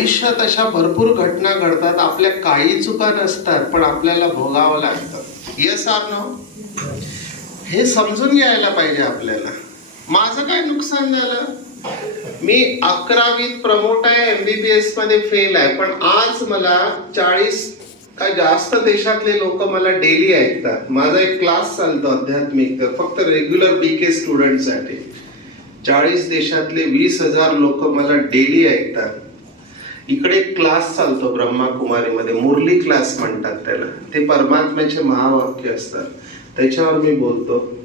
आयुष्यात अशा भरपूर घटना घडतात आपल्या काही चुका नसतात पण आपल्याला भोगावं लागतं. येस आर नो हे समजून घ्यायला पाहिजे आपल्याला. माझं काय नुकसान झालं? मी अकरावीत प्रमोट आहे एमबीबीएसमध्ये फेल आहे पण आज मला चाळीस काय जास्त देशातले लोक मला डेली ऐकतात. माझा एक क्लास चालतो आध्यात्मिक फक्त रेग्युलर बी के स्टुडंटसाठी चाळीस देशातले वीस हजार लोक मला डेली ऐकतात. इकडे क्लास चालतो ब्रह्माकुमारीमध्ये. मुरली क्लास म्हणतात त्याला. ते परमात्म्याचे महावाक्य असतात. त्याच्यावर मी बोलतो.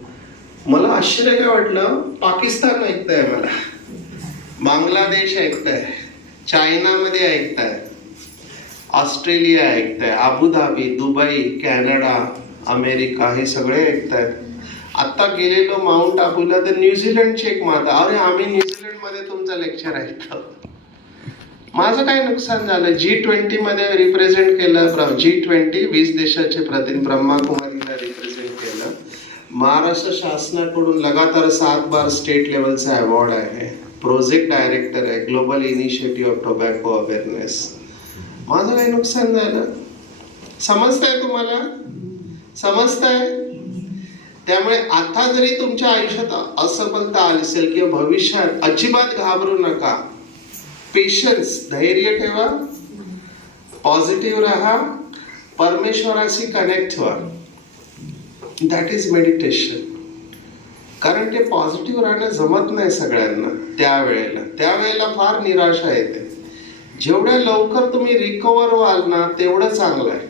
मला आश्चर्य काय वाटलं? पाकिस्तान ऐकताय मला. बांगलादेश ऐकताय. चायनामध्ये ऐकताय. ऑस्ट्रेलिया ऐकताय. अबुधाबी दुबई कॅनडा अमेरिका हे सगळे ऐकतायत आता गेलेलो माउंट आबूला तर न्यूझीलंडची एक माता. अरे आम्ही न्यूझीलंडमध्ये तुमचं लेक्चर ऐकतो. माझं काय नुकसान झालं? जी ट्वेंटी मध्ये रिप्रेझेंट केलं जी ट्वेंटी वीस देशाचे प्रतिनिधी ब्रह्माकुमारीला रिप्रेझेंट केलं. महाराष्ट्र शासनाकडून लगातार सात बार स्टेट लेवलचा अवॉर्ड आहे. प्रोजेक्ट डायरेक्टर आहे. Global initiative of tobacco awareness माझं काही नुकसान झालं? समजतंय तुम्हाला? समजतंय? त्यामुळे आता जरी तुमच्या आयुष्यात असफलता आली असेल किंवा भविष्यात अजिबात घाबरू नका. पेशन्स धैर्य ठेवा पॉझिटिव्ह राहा परमेश्वराशी कनेक्ट व्हा. दॅट इज मेडिटेशन कारण ते पॉझिटिव्ह राहणं जमत नाही सगळ्यांना त्यावेळेला. त्यावेळेला फार निराशा येते. जेवढ्या लवकर तुम्ही रिकवर व्हाल ना तेवढं चांगलं आहे.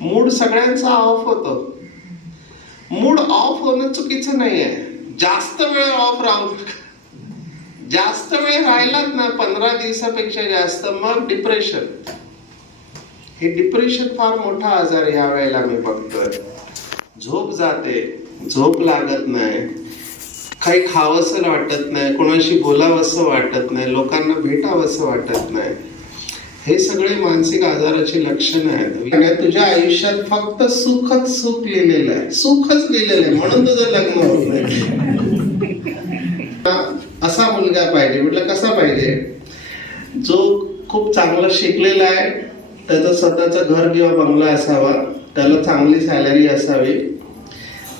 मूड सगळ्यांचा ऑफ होतो. मूड ऑफ होणं चुकीचं नाही आहे जास्त वेळ ऑफ राहू नका. जास्त वेळ राहिलात ना पंधरा दिवसापेक्षा जास्त मग डिप्रेशन हे डिप्रेशन फार मोठा आजार ह्या वेळेला मी बघतोय. झोप जाते झोप लागत नाही. काही खावंसं वाटत नाही कोणाशी बोलावंसं वाटत नाही लोकांना भेटावंसं वाटत नाही. हे सगळे मानसिक आजाराची लक्षणं आहेत. तुझ्या आयुष्यात फक्त सुखच सुख लिहिलेलं आहे. सुखच लिहिलेलं आहे. म्हणून तुझं लग्न होत नाही. असा मुलगा पाहिजे? म्हटलं कसा पाहिजे? जो खूप चांगला शिकलेला आहे त्याचं स्वतःचं घर किंवा बंगला असावा त्याला चांगली सॅलरी असावी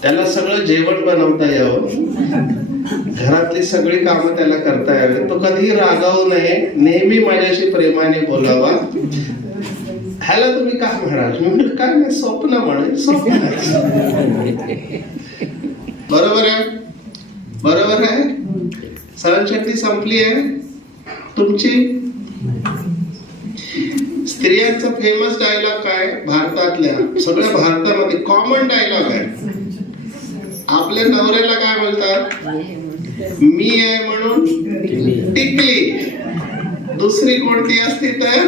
त्याला सगळं जेवण बनवता यावं घरातली सगळी कामं त्याला करता यावी. तो कधीही रागावू नये नेहमी माझ्याशी प्रेमाने बोलावा. ह्याला तुम्ही काय म्हणाल? मी म्हटलं काय नाही स्वप्न म्हणे स्वप्न बरोबर आहे? सहनशक्ती संपली आहे? तुमची? स्त्रियांचा फेमस डायलॉग काय? भारतातल्या सगळ्या भारतामध्ये कॉमन डायलॉग आहे. आपल्या नवऱ्याला काय म्हणतात मी आहे म्हणून टिकली. दुसरी कोणती असती तर?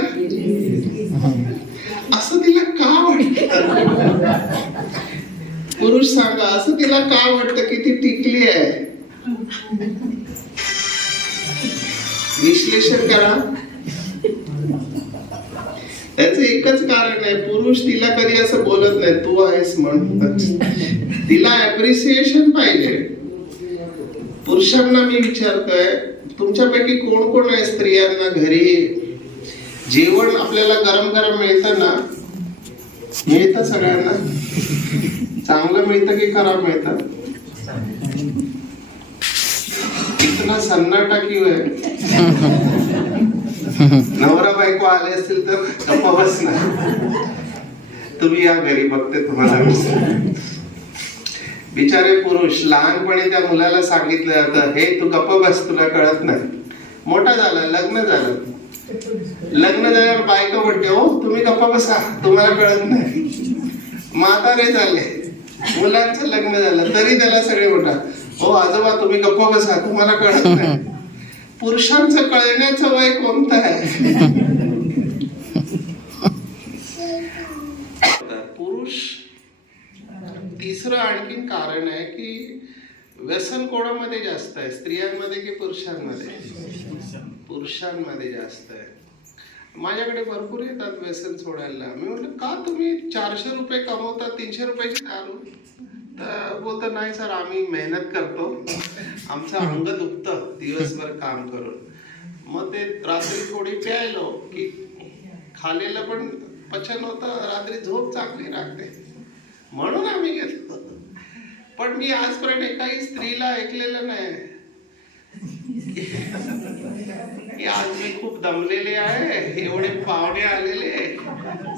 असं तिला का वाटत? पुरुष सांगा असं तिला का वाटतं की ती टिकली आहे? विश्लेषण करा. त्याच एकच कारण आहे पुरुष तिला कधी असं बोलत नाही तू आहेस म्हणून तिला अप्रिसिएशन पाहिजे. पुरुषांना मी विचारतोय तुमच्यापैकी कोण कोण आहे स्त्रियांना घरी? जेवण आपल्याला गरम गरम मिळतं ना? मिळतं सगळ्यांना? चांगलं मिळतं की खराब मिळतं? इतना सन्नाटा क्यों है? नवरा बायको आले असतील तर गप्पा बस तुम्ही या घरी बघते तुम्हाला. बिचारे पुरुष लहानपणी त्या मुलाला सांगितलं जातं हे तू गप्प बस तुला कळत नाही. मोठा झाला लग्न झालं. लग्न झाल्यावर बायको म्हणते हो तुम्ही गप्पा बसा तुम्हाला कळत नाही. म्हातारे झाले. मुलांचं लग्न झालं तरी त्याला सगळे म्हणतात हो आजोबा तुम्ही गप्प बसा तुम्हाला कळत नाही. पुरुषांचं कळण्याचं वय कोणतं आहे? पुरुष तिसरं आणखीन कारण आहे की व्यसन कोणामध्ये जास्त आहे? स्त्रियांमध्ये की पुरुषांमध्ये? पुरुषांमध्ये जास्त आहे. माझ्याकडे भरपूर येतात व्यसन सोडायला. मी म्हटलं का तुम्ही चारशे रुपये कमवता? तीनशे रुपयाची दारू? तर बोलतं नाही सर आम्ही मेहनत करतो. आमचं अंग दुखतं दिवसभर काम करून. मग ते रात्री थोडी प्यायलो की खालेलं पण पचन होतं रात्री झोप चांगली लागते. म्हणून आम्ही घेतलं. पण मी आजपर्यंत एकाही स्त्रीला ऐकलेलं नाही. की आज मी खूप दमलेले आहे एवढे पाहुणे आलेले.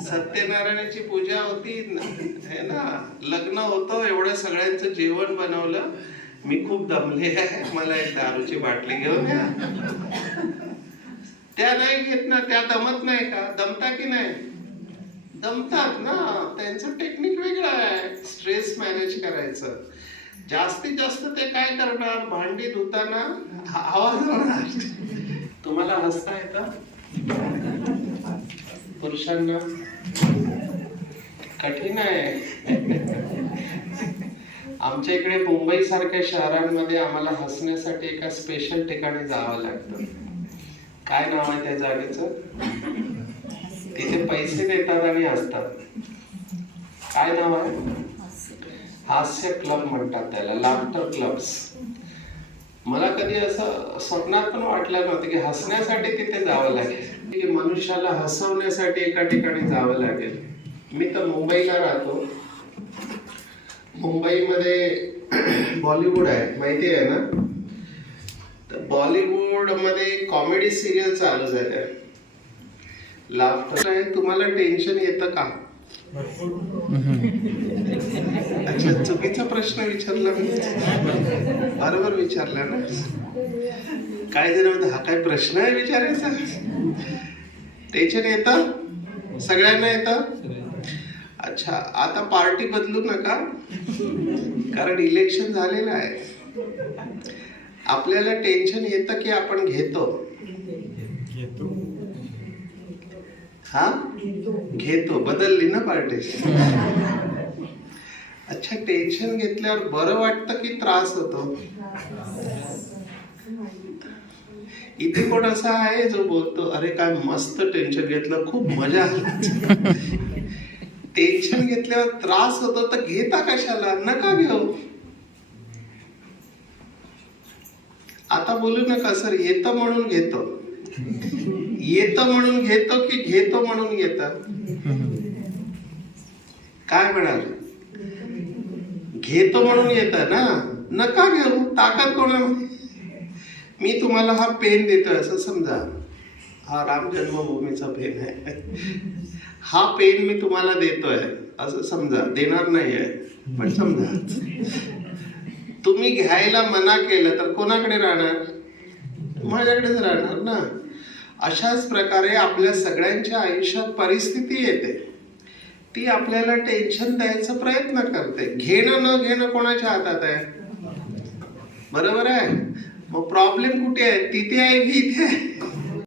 सत्यनारायणाची पूजा होती है ना? लग्न होतं एवढं सगळ्यांचं जेवण बनवलं. मी खूप दमले आहे. मला एक दारूची बाटली घेऊन या. त्या नाही घेत ना त्या दमत नाही का? दमता की नाही? दमतात ना? त्यांचं टेक्निक वेगळं आहे. स्ट्रेस मॅनेज करायचं. जास्तीत जास्त ते काय करणार? भांडी धुताना आवाज होणार तुम्हाला हसता येतं? पुरुषांना? कठीण आहे. आमच्या इकडे मुंबई सारख्या शहरांमध्ये आम्हाला हसण्यासाठी एका स्पेशल ठिकाणी जावं लागतं. काय नाव आहे त्या जागेचं? तिथे पैसे देतात आणि हसतात. काय नाव आहे? हास्य क्लब म्हणतात त्याला लाफ्टर क्लब्स मला कधी असं स्वप्नात पण वाटलं नव्हतं की हसण्यासाठी तिथे जावं लागेल की मनुष्याला हसवण्यासाठी एका ठिकाणी जावं लागेल. मी तर मुंबईला राहतो. मुंबईमध्ये बॉलिवूड आहे माहिती आहे ना? तर बॉलिवूडमध्ये कॉमेडी सिरियल चालू झाल्या लाफ्टर आहे तुम्हाला टेन्शन येतं का? अच्छा चुकीचा प्रश्न विचारला मी. बरोबर विचारला ना. काय जण हा काय प्रश्न आहे विचारायचा? टेन्शन येतं सगळ्यांना येतं? अच्छा आता पार्टी बदलू नका. कारण इलेक्शन झालेलं आहे. आपल्याला टेन्शन येतं की आपण घेतो. हा? घेतो. बदलली ना पार्टी? अच्छा टेन्शन घेतल्यावर बरं वाटतं की त्रास होतो? इथे कोण असा आहे जो बोलतो अरे काय मस्त टेन्शन घेतलं खूप मजा आली. टेन्शन घेतल्यावर त्रास होतो तर घेता कशाला? नका घेऊ. आता बोलू नका सर येतं म्हणून घेतो. येतं म्हणून घेतो की घेतो म्हणून येत? काय म्हणाल? घेतो म्हणून येत ना? नका घेऊ ताकद कोणामध्ये मी तुम्हाला हा पेन देतोय असं समजा. हा राम जन्मभूमीचा पेन आहे. हा पेन मी तुम्हाला देतोय असं समजा. देणार नाही आहे पण समजा. तुम्ही घ्यायला मना केलं तर कोणाकडे राहणार? माझ्याकडेच राहणार ना. अशाच प्रकारे आपल्या सगळ्यांच्या आयुष्यात परिस्थिती येते. ती आपल्याला टेन्शन द्यायचा प्रयत्न करते. घेणं न घेणं कोणाच्या हातात आहे? बरोबर आहे? मग प्रॉब्लेम कुठे आहे? तिथे आहे की इथे आहे?